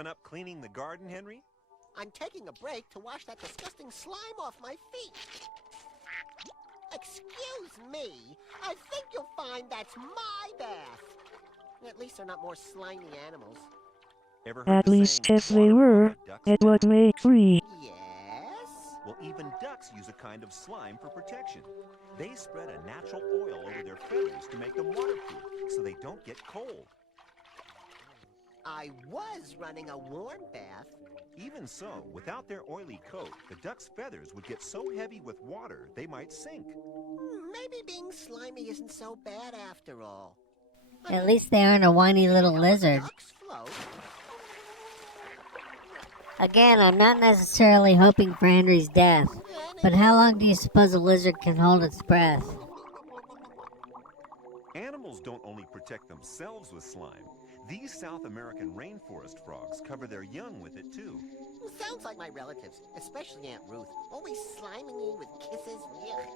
wrapping up cleaning the garden, Henry? I'm taking a break to wash that disgusting slime off my feet. Excuse me, I think you'll find that's my bath. At least they're not more slimy animals. At least if they were, it would make free. Yes? Well, even ducks use a kind of slime for protection. They spread a natural oil over their feathers to make them waterproof, so they don't get cold. I was running a warm bath. Even so, without their oily coat, the duck's feathers would get so heavy with water they might sink. Maybe being slimy isn't so bad after all. At least they aren't a whiny little lizard. Ducks float. Again, I'm not necessarily hoping for Henry's death, but how long do you suppose a lizard can hold its breath? Animals don't only protect themselves with slime. These South American rainforest frogs cover their young with it too. Sounds like my relatives, especially Aunt Ruth, always sliming me with kisses. Yuck.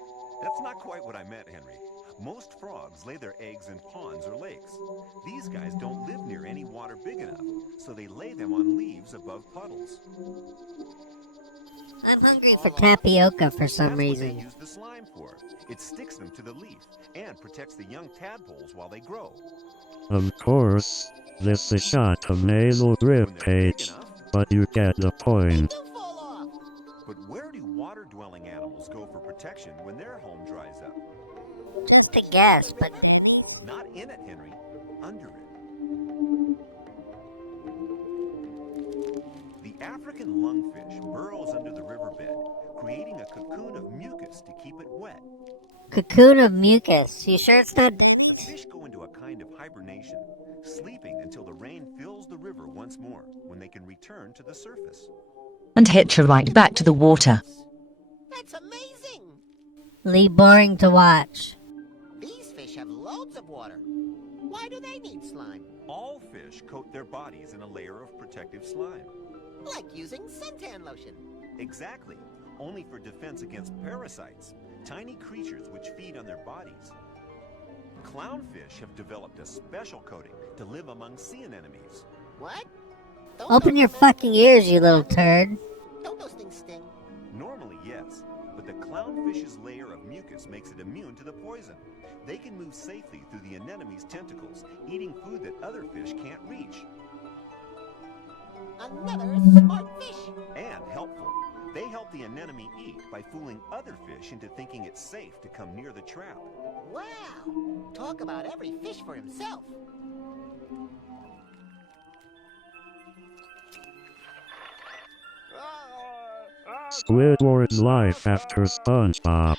That's not quite what I meant, Henry. Most frogs lay their eggs in ponds or lakes. These guys don't live near any water big enough, so they lay them on leaves above puddles. I'm hungry for tapioca for some reason. That's what they use the slime for. It sticks them to the leaf and protects the young tadpoles while they grow. Of course, this is not a nasal drip page, but you get the point. But where do water-dwelling animals go for protection when their home dries up? To guess, but Not in it, Henry. Under it. The African lungfish burrows under the riverbed, creating a cocoon of mucus to keep it wet. cocoon of mucus. You sure it's not? The fish go into a kind of hibernation, sleeping until the rain fills the river once more, when they can return to the surface. And hitch her right back to the water. That's amazing! Lee boring to watch. These fish have loads of water. Why do they need slime? All fish coat their bodies in a layer of protective slime. Like using suntan lotion. Exactly, only for defense against parasites, tiny creatures which feed on their bodies. Clownfish have developed a special coating to live among sea anemones. What? Don't Open your fucking ears, you little turd. Don't those things sting? Normally, yes, but the clownfish's layer of mucus makes it immune to the poison. They can move safely through the anemone's tentacles, eating food that other fish can't reach. Another smart fish. And helpful. They help the anemone eat by fooling other fish into thinking it's safe to come near the trap. Wow! Talk about every fish for himself. Squidward's life after SpongeBob.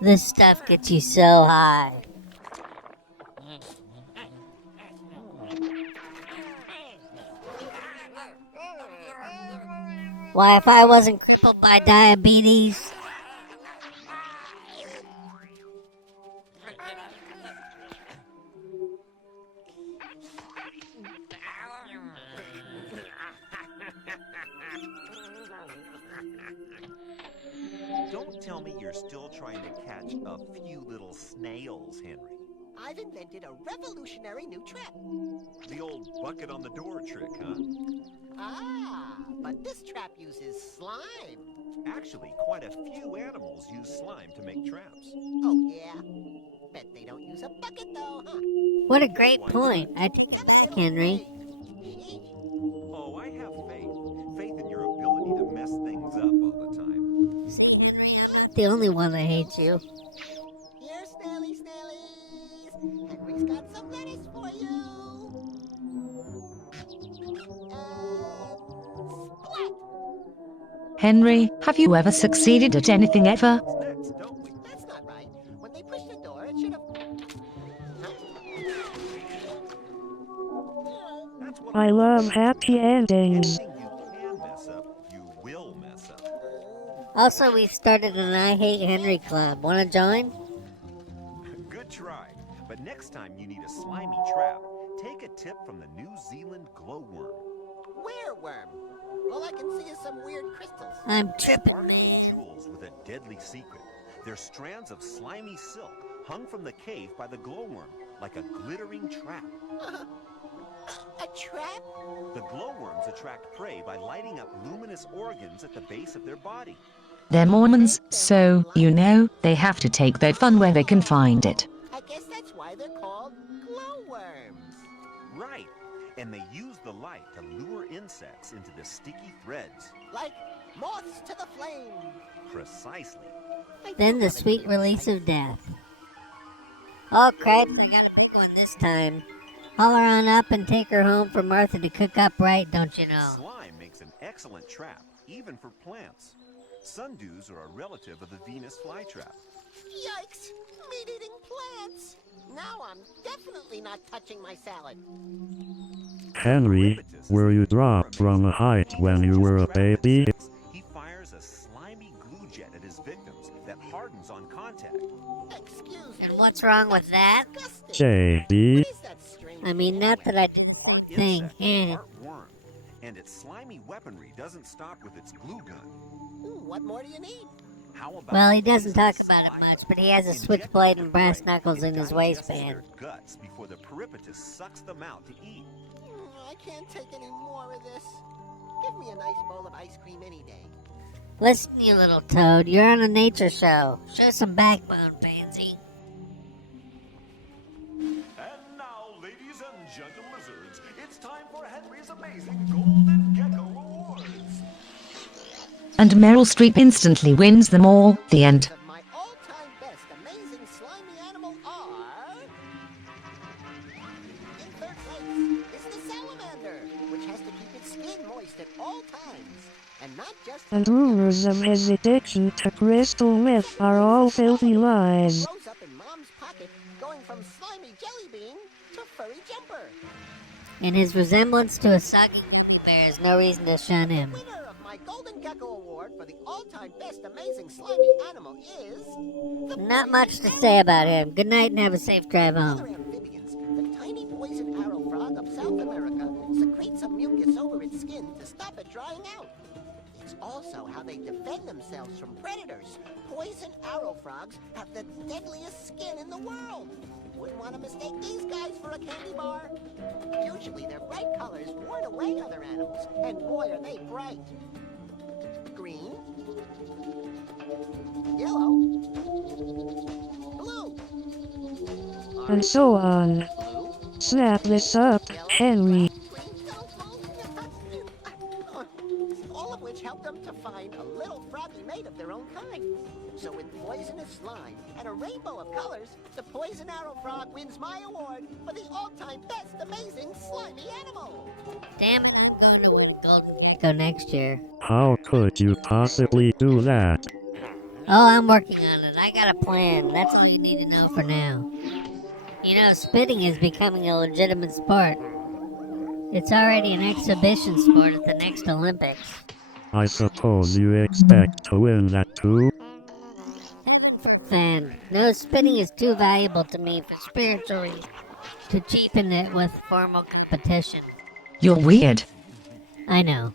This stuff gets you so high. Why, if I wasn't crippled by diabetes... Don't tell me you're still trying to catch a few little snails, Henry. I've invented a revolutionary new trap. The old bucket on the door trick, huh? Ah, but this trap uses slime. Actually, quite a few animals use slime to make traps. Oh, yeah? Bet they don't use a bucket, though, huh? What a great point. I take it back, Henry. Oh, I have faith. Faith in your ability to mess things up all the time. Henry, I'm not the only one that hates you. Here, Snaily Snailies. Henry's got some lettuce for you. Splat! Henry, have you ever succeeded at anything ever? Next, don't we? That's not right. When they pushed the door, it should have... That's what I love happy endings. Anything you can mess up, you will mess up. Also, we started an I Hate Henry club. Wanna join? Good try. But next time you need a slimy trap, take a tip from the New Zealand glowworm. Where worm? All I can see is some weird crystals. I'm tripping, Sparkling man. jewels with a deadly secret. They're strands of slimy silk, hung from the cave by the glowworm, like a glittering trap. A trap? The glowworms attract prey by lighting up luminous organs at the base of their body. They're Mormons, so, you know, they have to take their fun where they can find it. I guess that's why they're called glowworms. Right, and they use the light to lure insects into the sticky threads. Like moths to the flame. Precisely. Then the sweet release of death. Oh crap, I got a big one this time. Haul her on up and take her home for Martha to cook up right, don't you know? Slime makes an excellent trap, even for plants. Sundews are a relative of the Venus flytrap. Yikes! Meat-eating plants! Now I'm definitely not touching my salad. Henry, were you dropped from a height when you were a baby? He fires a slimy glue jet at his victims that hardens on contact. Excuse me. And what's wrong with that? Disgusting. JD? What is that strange I mean, not that I Part Thing, insect, eh. part worm. And its slimy weaponry doesn't stop with its glue gun. What more do you need? How about Well, he doesn't poison talk about it saliva? much, but he has a Inject switchblade them and brass to knuckles prey. in It his digests waistband. their guts before the peripatus sucks them out to eat. I can't take any more of this. Give me a nice bowl of ice cream any day. Listen, you little toad, you're on a nature show. Show some backbone, pansy. And now, ladies and gentle lizards, it's time for Henry's amazing Golden Gecko Awards. And Meryl Streep instantly wins them all. The end. Of my all-time best amazing slimy animal are... In third place is the salamander, which has to keep its skin moist at all times. And not just... And rumors of his addiction to crystal meth are all filthy lies. Grows up in mom's pocket, going from slimy jelly bean to furry jumper. And his resemblance to a soggy bear is no reason to shun him. Winner of my Golden Gecko Award for the all-time best amazing slimy animal is... the Not much to say about him. Good night and have a safe drive Other home. amphibians, the tiny poison arrow frog of South America secretes a mucus over its skin to stop it drying out. It's also how they defend themselves from predators. Poison arrow frogs have the deadliest skin in the world. Wouldn't want to mistake these guys for a candy bar. Usually their bright colors warn away other animals, and boy are they bright. Green, yellow, blue, And so on. blue, Snap this up, Henry. all of which help them to find a little froggy mate of their own kind. So with poisonous slime and a rainbow of colors, the poison arrow frog wins my award for the all-time best amazing slimy animal. Damn, go next year. How could you possibly do that? Oh, I'm working on it. I got a plan. That's all you need to know for now. You know, spitting is becoming a legitimate sport. It's already an exhibition sport at the next Olympics. I suppose you expect to win that too? Fan, no, spitting is too valuable to me for spiritual reasons to cheapen it with formal competition. You're weird. I know.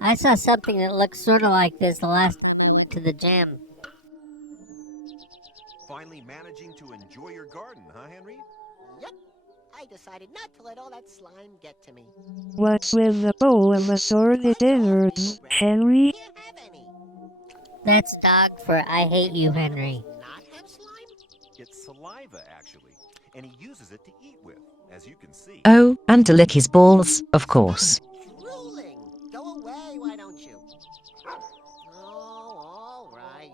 I saw something that looked sort of like this the last to the gym. Finally managing to enjoy your garden, huh, Henry? Yep, I decided not to let all that slime get to me. What's with the bowl of assorted innards, Henry? Can't have any. That's dog for I hate you, Henry. Not have slime? It's saliva, actually, and he uses it to eat with, as you can see. Oh, and to lick his balls, of course. Drooling. Go away, why don't you? Oh, all right.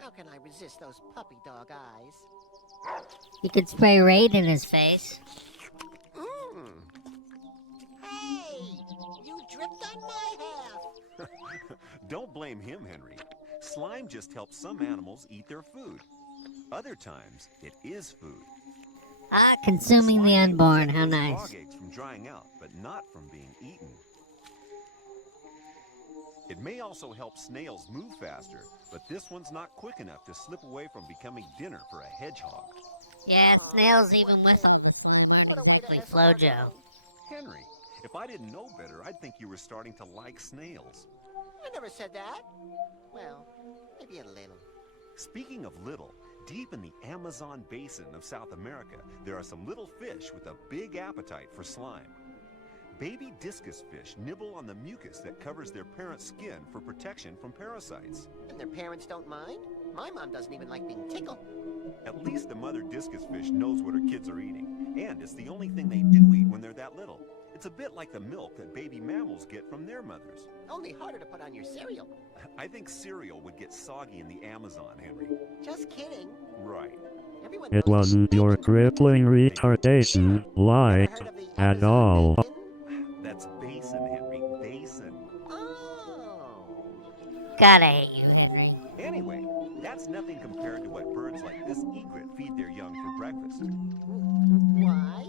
How can I resist those puppy dog eyes? You could spray Raid in his face. Mmm. Hey, you dripped on my half. Don't blame him, Henry. Slime just helps some animals eat their food. Other times, it is food. Ah, consuming the Slime unborn, how protects nice. Frog eggs from drying out, but not from being eaten. It may also help snails move faster, but this one's not quick enough to slip away from becoming dinner for a hedgehog. Yeah, snails even with them. What a way to Like escort Flojo. Henry, if I didn't know better, I'd think you were starting to like snails. never said that. Well, maybe a little. Speaking of little, deep in the Amazon basin of South America, there are some little fish with a big appetite for slime. Baby discus fish nibble on the mucus that covers their parents' skin for protection from parasites. And their parents don't mind? My mom doesn't even like being tickled. At least the mother discus fish knows what her kids are eating, and it's the only thing they do eat when they're that little. It's a bit like the milk that baby mammals get from their mothers. Only harder to put on your cereal. I think cereal would get soggy in the Amazon, Henry. Just kidding. Right. Everyone It knows wasn't the your nature of crippling retardation, light, Ever heard of the at Amazon all. basin? That's basin, Henry. Basin. Oh. God, I hate you, Henry. Anyway, that's nothing compared to what birds like this egret feed their young for breakfast. Why?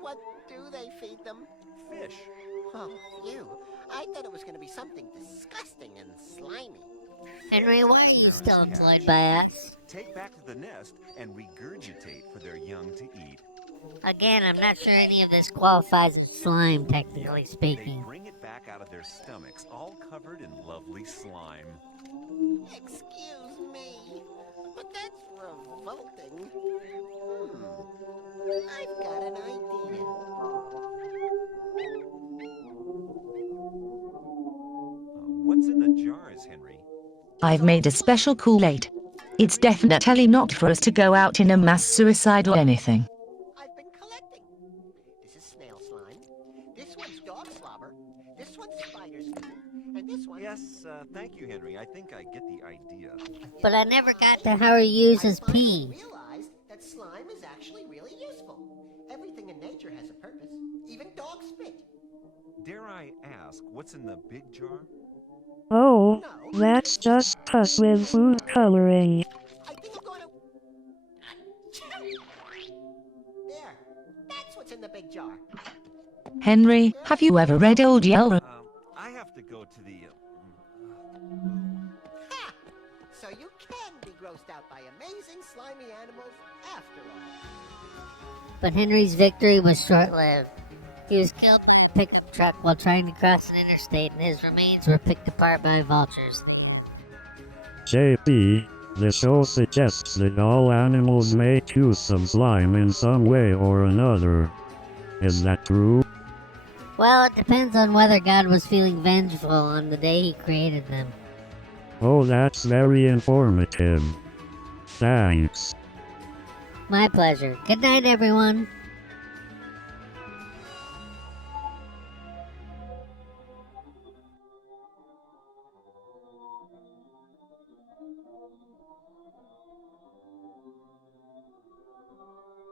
What do they feed them? Fish. Oh, phew. I thought it was going to be something disgusting and slimy. Henry, why are you still employed by us? Take back to the nest and regurgitate for their young to eat. Again, I'm not sure any of this qualifies as slime, technically They speaking. bring it back out of their stomachs, all covered in lovely slime. Excuse me, but that's revolting. I've got an idea. What's in the jars, Henry? I've made a special Kool-Aid. It's definitely not for us to go out in a mass suicide or anything. I've been collecting. This is snail slime. This one's dog slobber. This one's spider stew. And this one... Yes, thank you, Henry. I think I get the idea. But I never got to how he uses I finally pee. realized that slime is actually really useful. Everything in nature has a purpose. Even dog spit. Dare I ask, what's in the big jar? Oh, No. that's just pus with food coloring. I think I'm going to... There. That's what's in the big jar. Henry, have you ever read Old Yeller? I have to go to the... Ha! So you can be grossed out by amazing slimy animals after all. But Henry's victory was short-lived. He was killed by a pickup truck while trying to cross an interstate, and his remains were picked apart by vultures. JP, the show suggests that all animals make use of slime in some way or another. Is that true? Well, it depends on whether God was feeling vengeful on the day he created them. Oh, that's very informative. Thanks. My pleasure. Good night, everyone.